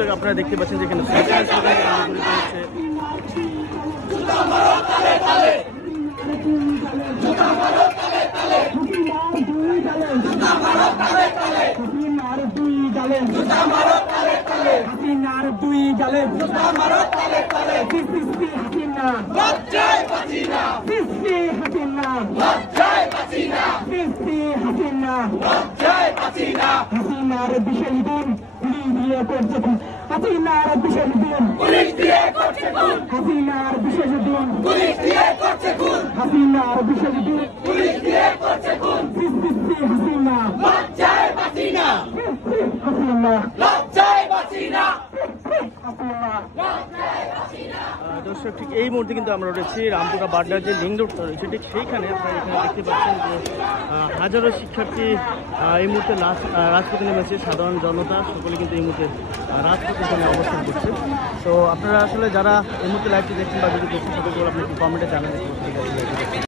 দর্শক আপনারা দেখতে পাচ্ছেন যেখানে হাসিনার দুই গালে হাসিনার বিশাল দিন পুলিশ দিয়ে করছে হাসিনার বিশাল দিন পুলিশ দিয়ে করছে হাসিনার বিশাল দিন পুলিশ দিয়ে করছে হাসিনার বিশাল দিন পুলিশ দিয়ে করছে হাসিনা লজ্জায় বাঁচিনা হাসিনা লজ্জায় বাঁচিনা দর্শক ঠিক এই মুহূর্তে কিন্তু আমরা রয়েছি রামপুরা বাড্ডার যে লিঙ্ক রোডটা রয়েছে ঠিক সেইখানে আপনারা এখানে দেখতে পাচ্ছেন যে হাজারো শিক্ষার্থী এই মুহূর্তে রাজপথে নেমেছে। সাধারণ জনতা সকলে কিন্তু এই মুহূর্তে রাজপথে এখানে অবস্থান করছে। তো আপনারা আসলে যারা এই মুহূর্তে লাইভটি দেখছেন বা যদি দেখছেন সকলকে আপনি একটু কমেন্টে জানান।